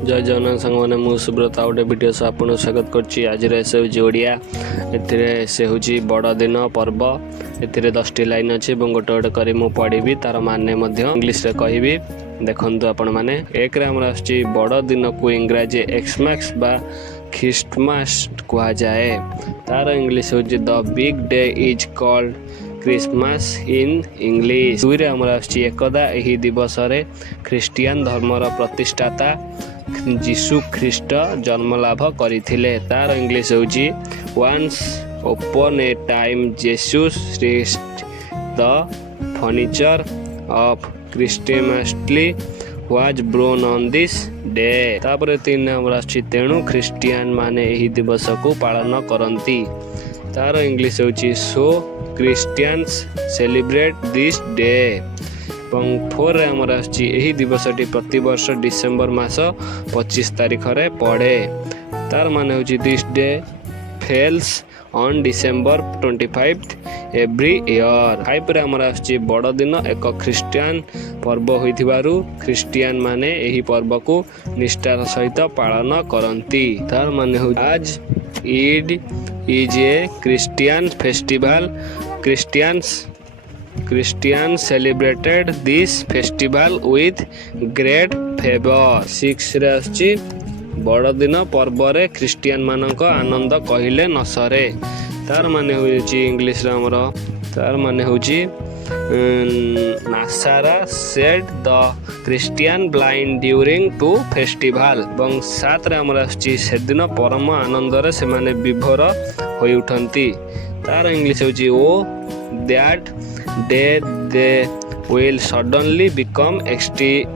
जय जगन्नाथ सांग मैंने मु सुब्रत गोटे भिडियो आपको स्वागत करुच्ची। आज एसे हूँ ओडिया एसे हूँ बड़ दिन पर्व ए 10टी लाइन अच्छी गोटे गोटे कर पढ़ी तार माने इंग्लीश रे कहबी। देखु आपण मैंने एक बड़ दिन को इंग्राजी एक्समैक्स बा ख्रिस्टमास कह जाए। तार इंग्लीश हूँ the big day is called Christmas in English. दुई एकदा यही दिवस ख्रिस्टियन धर्मर प्रतिष्ठाता जीशु ख्रीष्ट जन्मलाभ करथिले। तार इंग्लीश होची once upon a time Jesus Christ the furniture of Christianity was born on this day. तापर 3 हमरा तेणु ख्रिस्टियन माने एही दिवस को पालन करंती। तार इंग्लीश होची सो क्रिस्टियंस सेलिब्रेट दिस डे। 4 आमर यही दिवसटी प्रतिवर्ष डिसेम्बर मास 25 तारिख रे पड़े। तार माने होची this day fails on December 25 every year. 5 रे आमर बड़ दिन एक ख्रिस्टियन पर्व होइथिबारु ख्रिस्टियन माने एही पर्व को निष्ठार सहित पालन करंती। तार माने हो आज Eid is a Christian festival. Christians celebrated this festival with great fervor। 6 रे आछि बड़ दिन पर्व रे ख्रिस्टियन मानक आनंद कहिले न सरे। तार माने होची इंग्लिश रे हमर तार माने होची नासारा said the Christian blind during to festival. 7 रे हमर आछि से दिन परम आनंद रे से माने विभोर होई उठंती। तार इंग्लिश होची oh that day they will suddenly become extinct.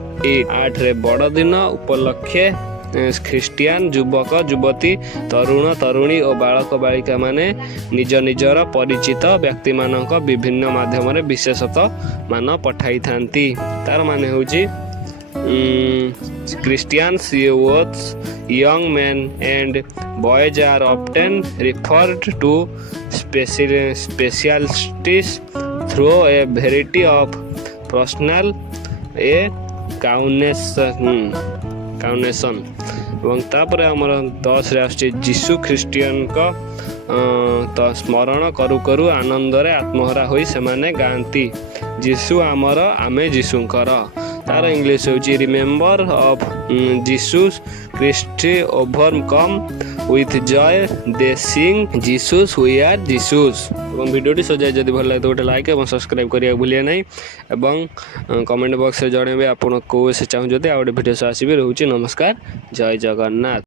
8 रे बड़ दिन उपलक्षे ख्रिस्टियन युवक युवती तरुण तरुणी और बालक बालिका माने निज निजर परिचित व्यक्ति मानक विभिन्न माध्यम रे विशेषतः मान पठाई थांती। तार माने होची Christians youths, young men and boys are often referred to specialists through a variety of personal काउनेसन। এবং তারপরে আমার 10 রে আসছে যীশু খ্রিস্টিয়ানଙ୍କ ସ୍ମରଣ କରୁ କରୁ ଆନନ୍ଦରେ ଆତ୍ମହରା ହୋଇ ସେମାନେ ଗାଆନ୍ତି ଯୀଶୁ ଆମର ଆମେ ଯୀଶୁଙ୍କର। ତାର ଇଂଲିଶ ହେଉଛି remember of Jesus Christ overcome with joy they sing Jesus we are Jesus. ଏବଂ ଭିଡ଼ିଓଟି ସଜାଇ ଯଦି ଭଲ ଲାଗେ ତ ଗୋଟେ ଲାଇକ୍ ଏବଂ ସବସ୍କ୍ରାଇବ୍ କରିବାକୁ ଭୁଲିବେ ନାହିଁ। ଏବଂ କମେଣ୍ଟ ବକ୍ସରେ ଜଣାଇବେ ଆପଣ କେଉଁ ଚାହୁଁଛନ୍ତି ଆଉ ଗୋଟେ ଭିଡ଼ିଓ ଆସିବି। ରହୁଛି ନମସ୍କାର, ଜୟ ଜଗନ୍ନାଥ।